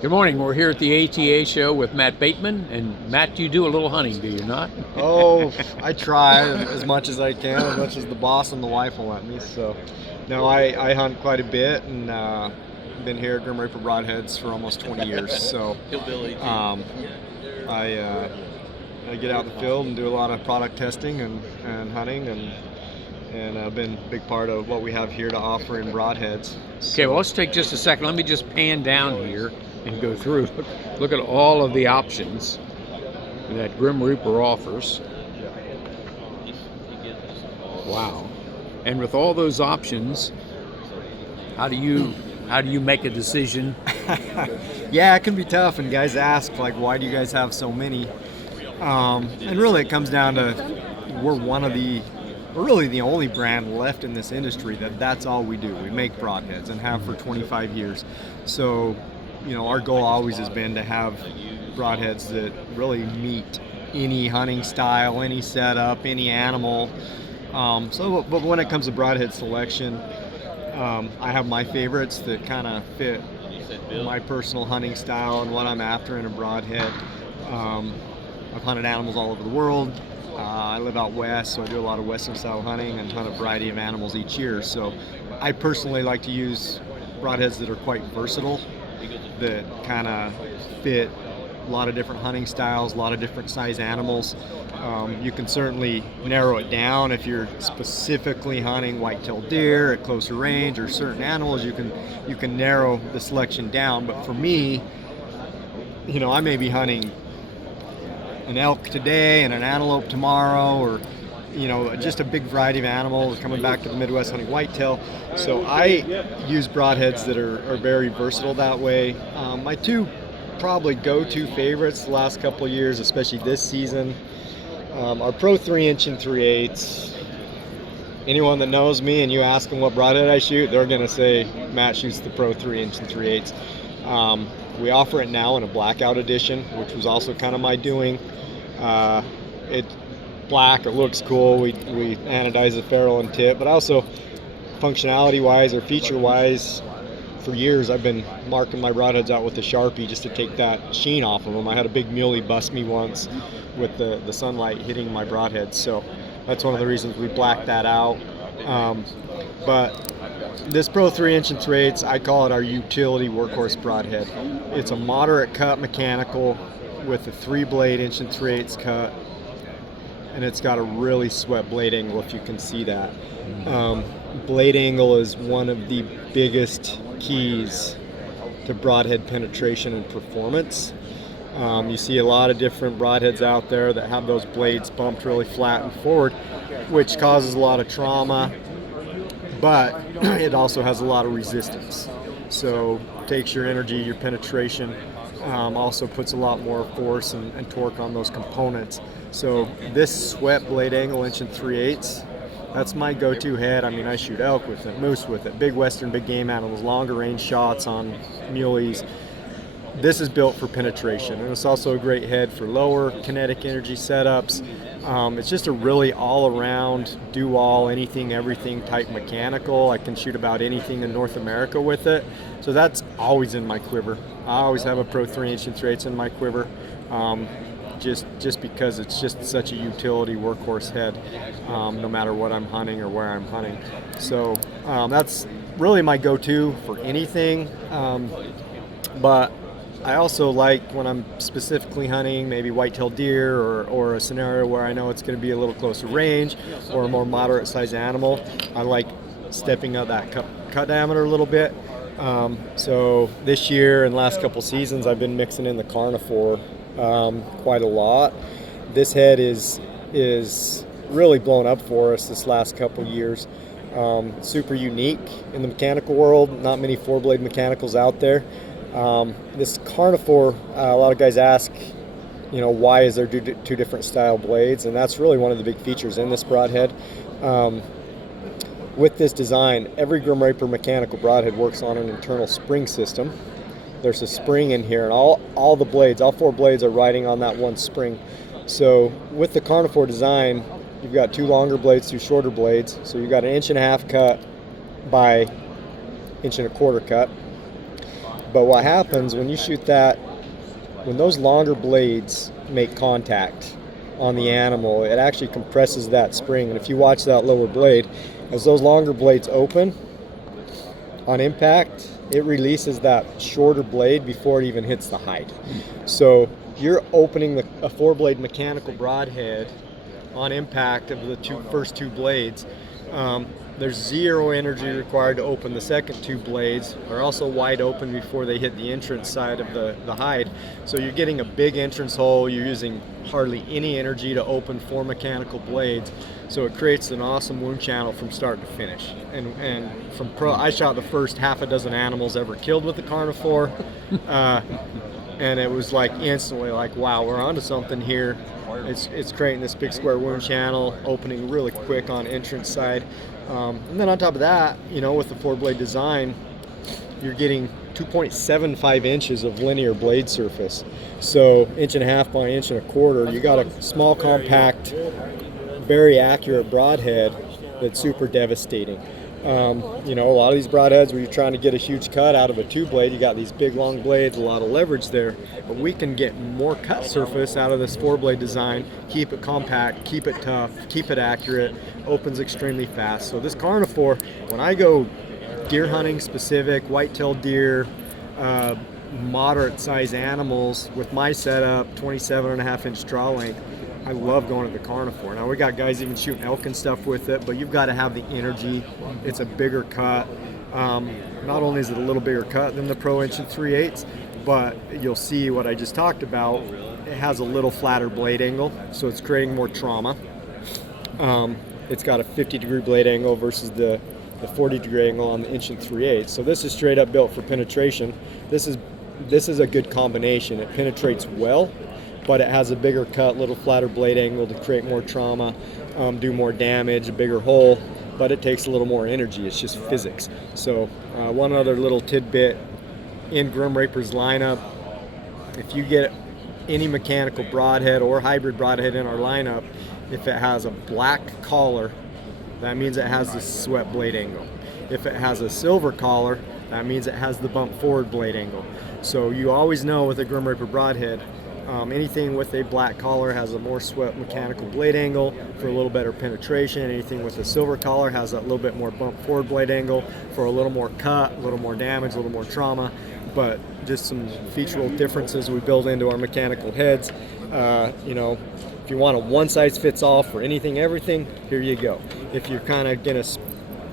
Good morning. We're here at the ATA show with Matt Bateman. And Matt, you do a little hunting, do you not? Oh, I try as much as I can, as much as the boss and the wife will let me. So, no, I hunt quite a bit, and been here at Grim Reaper Broadheads for almost 20 years. So, I get out in the field and do a lot of product testing and hunting, and I've been a big part of what we have here to offer in Broadheads. Okay, well, let's take just a second. Let me just pan down here and go through. Look at all of the options that Grim Reaper offers. Wow. And with all those options, how do you make a decision? Yeah, it can be tough, and guys ask, like, why do you guys have so many? And really it comes down to we're really the only brand left in this industry that's all we do. We make broadheads and have for 25 years. So, our goal always has been to have broadheads that really meet any hunting style, any setup, any animal. But when it comes to broadhead selection, I have my favorites that kind of fit my personal hunting style and what I'm after in a broadhead. I've hunted animals all over the world. I live out west, so I do a lot of western style hunting and hunt a variety of animals each year. So I personally like to use broadheads that are quite versatile, that kind of fit a lot of different hunting styles, a lot of different size animals. You can certainly narrow it down if you're specifically hunting white-tailed deer at closer range or certain animals. You can narrow the selection down. But for me, I may be hunting an elk today and an antelope tomorrow, or just a big variety of animals coming back to the Midwest hunting whitetail. So I use broadheads that are very versatile that way. My two probably go-to favorites the last couple of years, especially this season, are Pro 3" and 3/8. Anyone that knows me and you ask them what broadhead I shoot, they're going to say Matt shoots the Pro 3" and 3/8. We offer it now in a blackout edition, which was also kind of my doing. It's black, it looks cool. We anodize the ferrule and tip, but also functionality-wise or feature-wise, for years I've been marking my broadheads out with a Sharpie just to take that sheen off of them. I had a big muley bust me once with the sunlight hitting my broadheads, so that's one of the reasons we blacked that out. But this Pro 3" and 3/8, I call it our utility workhorse broadhead. It's a moderate cut mechanical with a 3-blade 1 3/8 cut, and it's got a really swept blade angle, if you can see that. Blade angle is one of the biggest keys to broadhead penetration and performance. You see a lot of different broadheads out there that have those blades bumped really flat and forward, which causes a lot of trauma, but it also has a lot of resistance. So takes your energy, your penetration, also puts a lot more force and torque on those components. So this swept blade angle 1 3/8, that's my go-to head. I mean, I shoot elk with it, moose with it, big western, big game animals, longer range shots on muleys. This is built for penetration, and it's also a great head for lower kinetic energy setups. It's just a really all-around, do-all, anything, everything type mechanical. I can shoot about anything in North America with it, so that's always in my quiver. I always have a Pro 3" and 3/8 in my quiver, just because it's just such a utility workhorse head, no matter what I'm hunting or where I'm hunting. So that's really my go-to for anything, but I also like when I'm specifically hunting maybe white-tailed deer or a scenario where I know it's going to be a little closer range or a more moderate size animal. I like stepping up that cut diameter a little bit. So this year and last couple seasons I've been mixing in the carnivore quite a lot. This head is really blown up for us this last couple years. Super unique in the mechanical world. Not many 4-blade mechanicals out there. This carnivore, a lot of guys ask, why is there two different style blades? And that's really one of the big features in this broadhead. With this design, every Grim Reaper mechanical broadhead works on an internal spring system. There's a spring in here, and all the blades, all 4 blades are riding on that one spring. So with the carnivore design, you've got 2 longer blades, 2 shorter blades. So you've got an 1.5" cut by 1.25" cut. But what happens when you shoot that, when those longer blades make contact on the animal, it actually compresses that spring. And if you watch that lower blade, as those longer blades open on impact, it releases that shorter blade before it even hits the hide. So you're opening a 4-blade mechanical broadhead on impact of the first two blades. There's zero energy required to open the second two blades. They're also wide open before they hit the entrance side of the hide. So you're getting a big entrance hole. You're using hardly any energy to open 4 mechanical blades. So it creates an awesome wound channel from start to finish. And I shot the first half a dozen animals ever killed with the Carnivore. And it was like instantly like, wow, we're onto something here. It's creating this big square wound channel, opening really quick on entrance side. And then on top of that, with the 4-blade design, you're getting 2.75 inches of linear blade surface. So 1.5 by 1.25 inches. You got a small, compact, very accurate broadhead that's super devastating. A lot of these broadheads where you're trying to get a huge cut out of a 2-blade, you got these big long blades, a lot of leverage there, but we can get more cut surface out of this 4-blade design, keep it compact, keep it tough, keep it accurate, opens extremely fast. So this Carnivore, when I go deer hunting specific, white-tailed deer, moderate size animals with my setup, 27.5-inch draw length, I love going to the Carnivore. Now we got guys even shooting elk and stuff with it, but you've got to have the energy. It's a bigger cut. Not only is it a little bigger cut than the Pro Inch and 3/8, but you'll see what I just talked about. It has a little flatter blade angle, so it's creating more trauma. It's got a 50-degree blade angle versus the 40-degree angle on the inch and 3/8. So this is straight up built for penetration. This is a good combination. It penetrates well, but it has a bigger cut, little flatter blade angle to create more trauma, do more damage, a bigger hole, but it takes a little more energy. It's just physics. So one other little tidbit in Grim Reaper's lineup, if you get any mechanical broadhead or hybrid broadhead in our lineup, if it has a black collar, that means it has the swept blade angle. If it has a silver collar, that means it has the bump forward blade angle. So you always know with a Grim Reaper broadhead, anything with a black collar has a more swept mechanical blade angle for a little better penetration. Anything with a silver collar has that little bit more bump forward blade angle for a little more cut, a little more damage, a little more trauma. But just some featural differences we build into our mechanical heads. If you want a one-size-fits-all for anything, everything, here you go. If you're kind of going to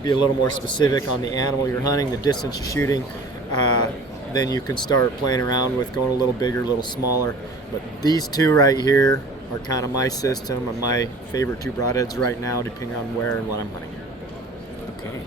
be a little more specific on the animal you're hunting, the distance you're shooting, then you can start playing around with going a little bigger, a little smaller. But these two right here are kind of my system and my favorite 2 broadheads right now, depending on where and what I'm hunting. Okay.